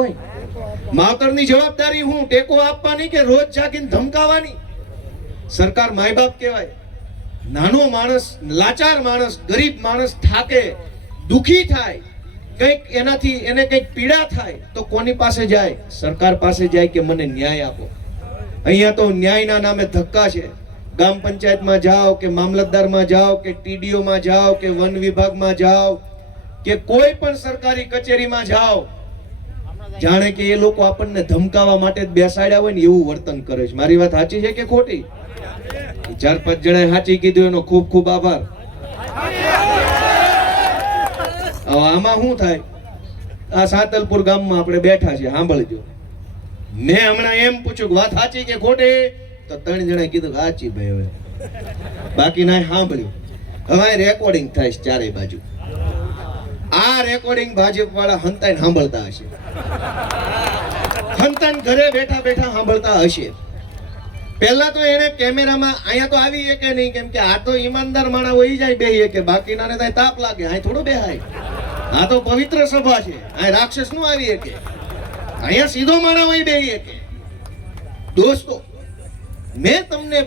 હોય? માવતરની જવાબદારી હું ટેકો આપવાની કે રોજ જાગીને ધમકાવાની? સરકાર માય બાપ કહેવાય. નાનો માણસ, લાચાર માણસ, ગરીબ માણસ થાકે, દુખી થાય, કંઈક એનાથી એને કંઈક પીડા થાય તો કોની પાસે જાય? સરકાર પાસે જાય કે મને ન્યાય આપો. અહીંયા તો ન્યાયના નામે ધક્કા છે. ગામ પંચાયતમાં જાઓ કે મામલતદારમાં જાઓ કે ટીડીઓમાં જાઓ કે વન વિભાગમાં જાઓ કે કોઈ પણ સરકારી કચેરીમાં જાઓ, જાણે કે એ લોકો આપણને ધમકાવવા માટે જ બેસાડ્યા હોય ને એવું વર્તન કરે છે. મારી વાત સાચી છે કે ખોટી? 4-5 જણાએ સાચી કીધું એનો ખૂબ ખૂબ આભાર. હવે આમાં શું થાય? આ સાતલપુર ગામમાં આપણે બેઠા છીએ, સાંભળજો. મેં હમણાં એમ પૂછ્યું કે વાત સાચી કે ખોટી, તો 3 જણાએ કીધું સાચી ભાઈ. હવે બાકી ના સાંભળ્યું. હવે રેકોર્ડિંગ થાય છે ચારે બાજુ. આ રેકોર્ડિંગ ભાજપ વાળા હંતાઈને સાંભળતા હશે, હંતાઈને ઘરે બેઠા બેઠા સાંભળતા હશે. પહેલા તો એને કેમેરામાં અહીંયા તો આવી શકે નહીં, કેમ કે આ તો ઈમાનદાર માણસ હોય જાય બેહી કે, બાકીના ને તાપ લાગે. અહીં થોડું બેહાય, આ તો પવિત્ર સભા છે. અહીં રાક્ષસ નું આવી શકે, અહીંયા સીધો માણસ હોય બેહી શકે. દોસ્તો, મેં તમને